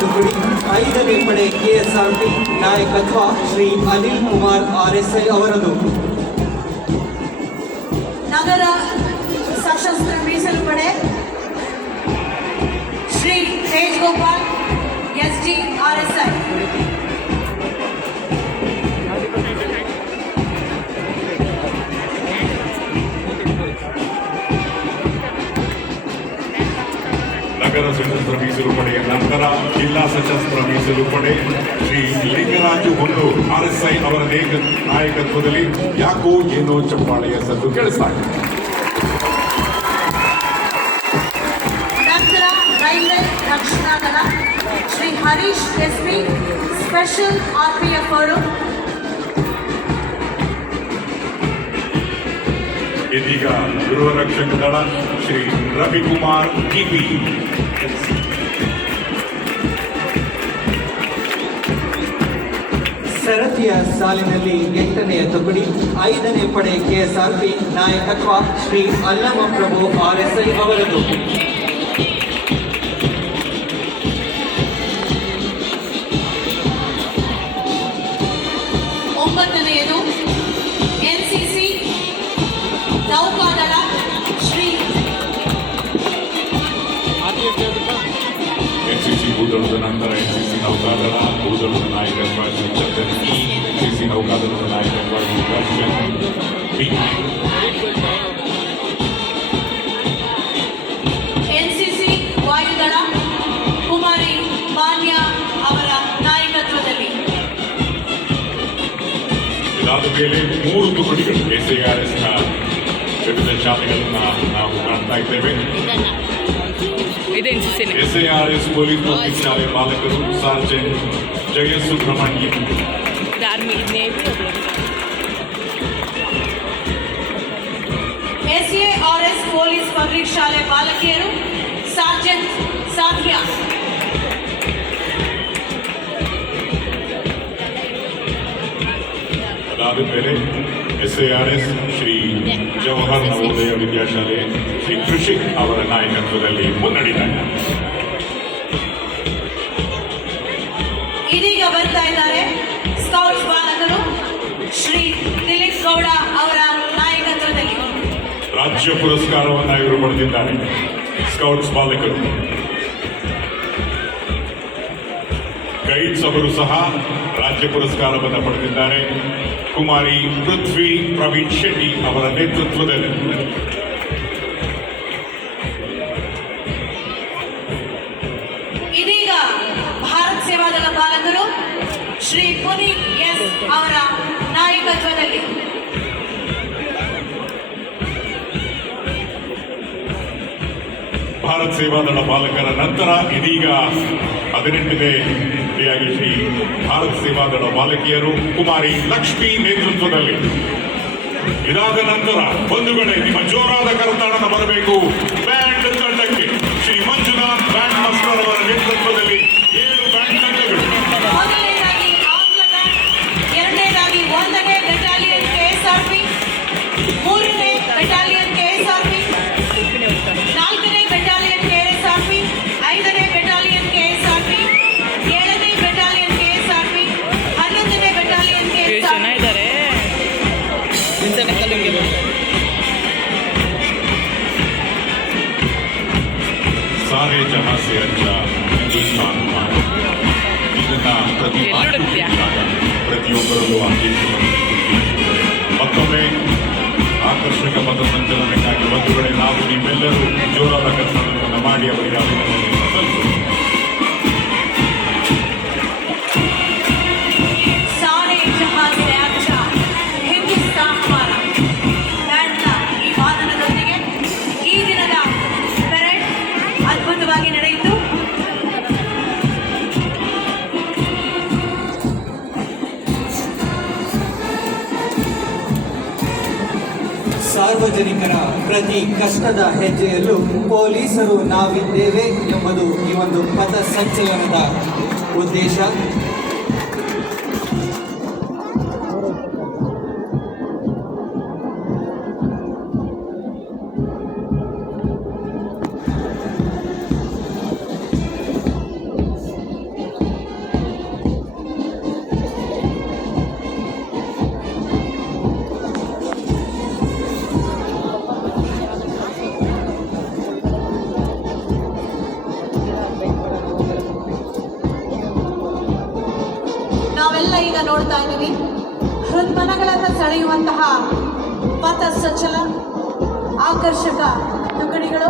ತುಕಡಿ 5ನೇ ಪಡೆ ಕೆಎಸ್ಆರ್ಪಿ ನಾಯಕತ್ವ ಶ್ರೀ ಅನಿಲ್ ಕುಮಾರ್ RSI ಅವರದು. ನಗರ ಸಶಸ್ತ್ರ ಮೀಸಲು ಪಡೆ ಶ್ರೀ ತೇಜ್ ಗೋಪಾಲ್ SG RSI. ನಗರ ಸಶಸ್ತ್ರ ಮೀಸಲು ಪಡೆಯ ನಂತರ ಜಿಲ್ಲಾ ಸಶಸ್ತ್ರ ಮೀಸಲು ಪಡೆ ಶ್ರೀ ಲಿಂಗರಾಜು ಹೊನ್ನು RSI ಅವರ ನಾಯಕತ್ವದಲ್ಲಿ ಯಾಕೋ ಏನೋ ಚಪ್ಪಾಳೆಯ ಸದ್ದು ಕೇಳಿಸ್ತಾ ಇದೆ. ನಂತರ ರೈಲ್ವೆ ರಕ್ಷಣಾ ದಳ Shri Harish SP special RPF ಅವರು. ಇದೀಗ ಗೃಹ ರಕ್ಷಕ ದಳ ಶ್ರೀ ರವಿಕುಮಾರ್ KP. ಸರತಿಯ ಸಾಲಿನಲ್ಲಿ 8ನೇ ತುಕಡಿ 5ನೇ ಪಡೆ ಕೆಎಸ್ಆರ್ಪಿ ನಾಯಕತ್ವ ಶ್ರೀ ಅಲ್ಲಮ ಪ್ರಭು RSI ಅವರದು. ಒಂಬತ್ತನೆಯದು NCC ನೌಕಾದಳ ಶ್ರೀ NCC ಭೂದಳದ ನಂತರ NCC ನೌಕಾದಳ ಭೂದಳದ ನಾಯಕತ್ವ ಶ್ರೀ ಚಂದನ್ E. NCC ನೌಕಾದಳದ ನಾಯಕತ್ವ ಶ್ರೀ ದರ್ಶನ್ B. NCC ವಾಯುದಳ ಕುಮಾರಿ ಮಾನ್ಯ ಅವರ ನಾಯಕತ್ವದಲ್ಲಿ. ಇದಾದ ಮೇಲೆ 3 ತುಕಡಿಗಳು SARSನ ವಿವಿಧ ಶಾಲೆಗಳನ್ನ ನಾವು ಕಾಣ್ತಾ ಇದ್ದೇವೆ. SARS ಪೊಲೀಸ್ ಪಬ್ಲಿಕ್ ಶಾಲೆ ಬಾಲಕರು ಸಾರ್ಜೆಂಟ್ ಜಯಸುಬ್ರಹ್ಮಣ್ಯ. SARS ಪೊಲೀಸ್ ಪಬ್ಲಿಕ್ ಶಾಲೆ ಬಾಲಕಿಯರು ಸಾರ್ಜೆಂಟ್ ಸಾಧ್ಯ. ಅದಾದ ಮೇಲೆ SARS ಶ್ರೀ ಜವಾಹರ್ ನವೋದಯ ವಿದ್ಯಾಶಾಲೆ ಶ್ರೀ ಕೃಷಿ ಅವರ ನಾಯಕತ್ವದಲ್ಲಿ ಮುನ್ನಡೆದಿದ್ದಾರೆ. ಇದೀಗ ಬರ್ತಾ ಇದ್ದಾರೆ ಸ್ಕೌಟ್ಸ್ ಬಾಲಕರು ಶ್ರೀ ದಿಲೀಪ್ ಗೌಡ ಅವರ ನಾಯಕತ್ವದಲ್ಲಿ. ರಾಜ್ಯ ಪುರಸ್ಕಾರವನ್ನು ಇವರು ಪಡೆದಿದ್ದಾರೆ ಸ್ಕೌಟ್ಸ್ ಬಾಲಕರು. ಗೈಡ್ಸ್ ಅವರು ಸಹ ರಾಜ್ಯ ಪುರಸ್ಕಾರವನ್ನು ಪಡೆದಿದ್ದಾರೆ ಕುಮಾರಿ ಪೃಥ್ವಿ ಪ್ರವೀಣ್ ಶೆಟ್ಟಿ ಅವರ ನೇತೃತ್ವದಲ್ಲಿ. ಇದೀಗ ಭಾರತ್ ಸೇವಾದಳ ಬಾಲಕರು ಶ್ರೀ ಪುನೀತ್ S ಅವರ ನಾಯಕತ್ವದಲ್ಲಿ. ಭಾರತ್ ಸೇವಾದಳ ಬಾಲಕರ ನಂತರ ಇದೀಗ 18ನೇಯಾಗಿ ಶ್ರೀ ಭಾರತ್ ಸೇವಾದಳ ಬಾಲಕಿಯರು ಕುಮಾರಿ ಲಕ್ಷ್ಮಿ ನೇತೃತ್ವದಲ್ಲಿ. ಇದಾದ ನಂತರ ಬಂಧುಗಳೇ ನಿಮ್ಮ ಜೋರಾದ ಕರತಾಡನ ಬರಬೇಕು ಬ್ಯಾಂಡ್ ತಂಡಕ್ಕೆ. ಶ್ರೀ ಮಂಜುನಾಥ್ ಬ್ಯಾಂಡ್ ಮಾಸ್ಟರ್ ಅವರ ನೇತೃತ್ವದಲ್ಲಿ 7 ಬ್ಯಾಂಡ್ ತಂಡಗಳು. ಮೊದಲನೇದಾಗಿ ಆಂಗ್ಲ ಬ್ಯಾಂಡ್, ಎರಡನೇದಾಗಿ 1ನೇ ಬೆಟಾಲಿಯನ್ KSRP, 3ನೇ ಬೆಟಾಲಿಯನ್ KSRP, 4ನೇ ಬೆಟಾಲಿಯನ್ KSRP, 5ನೇ ಬೆಟಾಲಿಯನ್ KSRP, 7ನೇ ಬೆಟಾಲಿಯನ್ KSRP, 11ನೇ ಬೆಟಾಲಿಯನ್ KSRP. सारे जहां से अच्छा हिंदुस्तान हमारा. ಇದನ್ನ ಪ್ರತಿಯೊಬ್ಬರಲ್ಲೂ ಆ ದೇಶವನ್ನು ಗುರುತಿಸುತ್ತದೆ. ಮತ್ತೊಮ್ಮೆ ಆಕರ್ಷಕ ಪಥಸಂಚಲನಕ್ಕಾಗಿ ಬಂಧುಗಳೇ ನಾವು ನಿಮ್ಮೆಲ್ಲರೂ ಜೋರಾದ ಕರ್ತವ್ಯವನ್ನು ಮಾಡಿ ಅವರಿಗೆ ಅಭಿನಂದನೆಯನ್ನು ಸಲ್ಲಿಸುತ್ತೇವೆ. सारे जहां से अच्छा हिंदुस्तान हमारा ಬ್ಯಾಂಡ್ನ ಈ ವಾದನದೊಂದಿಗೆ ಈ ದಿನದ ಪೆರೇಡ್ ಅದ್ಭುತವಾಗಿ ನಡೆಯಿತು. ಸಾರ್ವಜನಿಕರ ಪ್ರತಿ ಕಷ್ಟದ ಹೆಜ್ಜೆಯಲ್ಲೂ ಪೊಲೀಸರು ನಾವಿದ್ದೇವೆ ಎಂಬುದು ಈ ಒಂದು ಪಥ ಸಂಚಲನದ ಉದ್ದೇಶ. ನಾವೀಗ ನೋಡ್ತಾ ಇದ್ದೀವಿ ಹೃನ್ಮನಗಳನ್ನು ಸೆಳೆಯುವಂತಹ ಪಥ ಸಚಲ ಆಕರ್ಷಕ ತುಕಡಿಗಳು